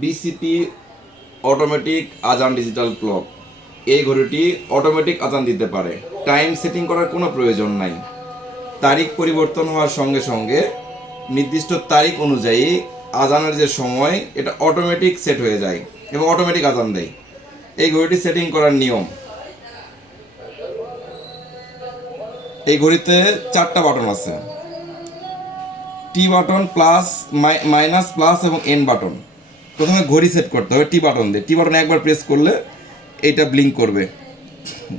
BCP automatic আজান digital clock. এই ঘড়িটি অটোমেটিক আজান দিতে পারে, টাইম সেটিং করার কোনো প্রয়োজন নাই। তারিখ পরিবর্তন হওয়ার সঙ্গে সঙ্গে নির্দিষ্ট তারিখ অনুযায়ী আজানের যে সময় এটা অটোমেটিক সেট হয়ে যায় এবং অটোমেটিক আজান দেয়। এই ঘড়িটি সেটিং করার নিয়ম, এই ঘড়িতে 4টা বাটন আছে, টি বাটন, প্লাস, মাইনাস, প্লাস এবং এন বাটন। প্রথমে ঘড়ি সেট করতে হবে টি বাটন দিয়ে। টি বাটন একবার প্রেস করলে এইটা ব্লিঙ্ক করবে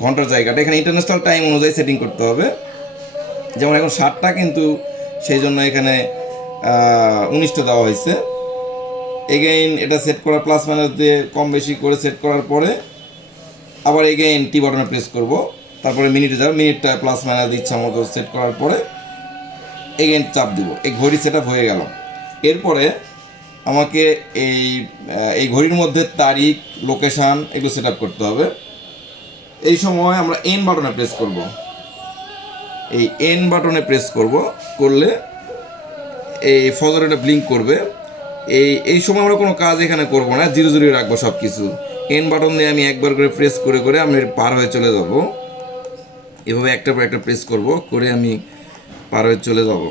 ঘন্টার জায়গাটা। এখানে ইন্টারন্যাশনাল টাইম অনুযায়ী সেটিং করতে হবে। যেমন এখন 7টা, কিন্তু সেই জন্য এখানে 19টা দেওয়া হয়েছে। এগেইন এটা সেট করা, প্লাস মাইনাস দিয়ে কম বেশি করে সেট করার পরে আবার এগেইন টি বাটনে প্রেস করব, তারপরে মিনিটে যাবে, মিনিটটা প্লাস মাইনাস ইচ্ছা মতো সেট করার পরে এগেইন চাপ দিব। এই ঘড়ি সেট আপ হয়ে গেল। এরপরে আমাকে এই ঘড়ির মধ্যে তারিখ, লোকেশান এগুলো সেট আপ করতে হবে। এই সময় আমরা এন বাটনে প্রেস করব। এই এন বাটনে প্রেস করলে এই ফজরটা ব্লিঙ্ক করবে। এই সময় আমরা কোনো কাজ এখানে করব না, জিরো জিরো রাখবো সব কিছু। এন বাটন দিয়ে আমি একবার করে প্রেস করে করে আমি পার হয়ে চলে যাব। এভাবে একটার পর একটা প্রেস করে আমি পার হয়ে চলে যাব।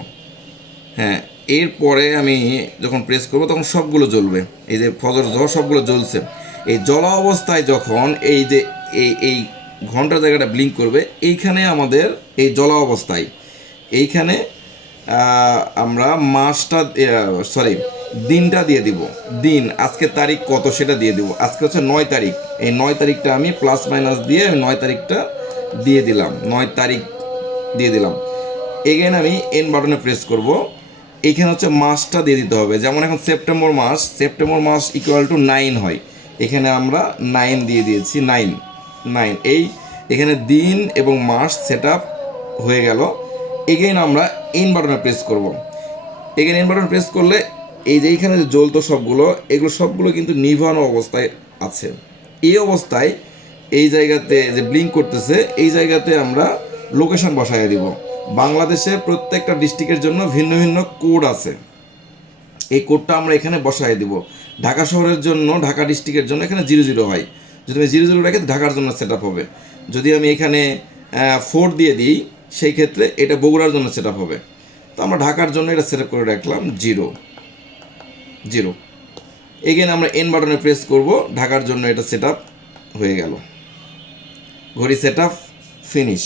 হ্যাঁ, এরপরে আমি যখন প্রেস করব তখন সবগুলো জ্বলবে। এই যে ফজর সবগুলো জ্বলছে। এই জ্বলা অবস্থায় যখন এই যে এই ঘন্টার জায়গাটা ব্লিঙ্ক করবে, এইখানে আমাদের এই জ্বলা অবস্থায় এইখানে আমরা দিনটা দিয়ে দিব। দিন, আজকে তারিখ কত সেটা দিয়ে দিব। আজকে হচ্ছে 9 তারিখ। এই 9 তারিখটা আমি প্লাস মাইনাস দিয়ে 9 তারিখটা দিয়ে দিলাম। 9 তারিখ দিয়ে দিলাম। এগেন আমি এন বাটনে প্রেস করব। এইখানে হচ্ছে মাসটা দিয়ে দিতে হবে। যেমন এখন সেপ্টেম্বর মাস ইকুয়াল টু 9 হয়। এখানে আমরা 9 দিয়ে দিয়েছি। 9 এখানে দিন এবং মাস সেট আপ হয়ে গেল। এগেইন আমরা এন বাটনে প্রেস করব। এগেইন এন বাটন প্রেস করলে এই যে এইখানে যে জ্বলতো এগুলো সবগুলো কিন্তু নিভানো অবস্থায় আছে। এই অবস্থায় এই জায়গাতে যে ব্লিঙ্ক করতেছে, এই জায়গাতে আমরা লোকেশন বসায় দিব। বাংলাদেশের প্রত্যেকটা ডিস্ট্রিক্টের জন্য ভিন্ন ভিন্ন কোড আছে। এই কোডটা আমরা এখানে বসায় দিব। ঢাকা শহরের জন্য, ঢাকা ডিস্ট্রিক্টের জন্য এখানে 00 হয়। যদি আমি 00 রাখি ঢাকার জন্য সেট আপ হবে। যদি আমি এখানে 4 দিয়ে দিই, সেই ক্ষেত্রে এটা বগুড়ার জন্য সেট আপ হবে। তো আমরা ঢাকার জন্য এটা সেট আপ করে রাখলাম 0। এগেন আমরা এন বাটনে প্রেস করব। ঢাকার জন্য এটা সেট আপ হয়ে গেল। ঘড়ি সেট আপ ফিনিশ।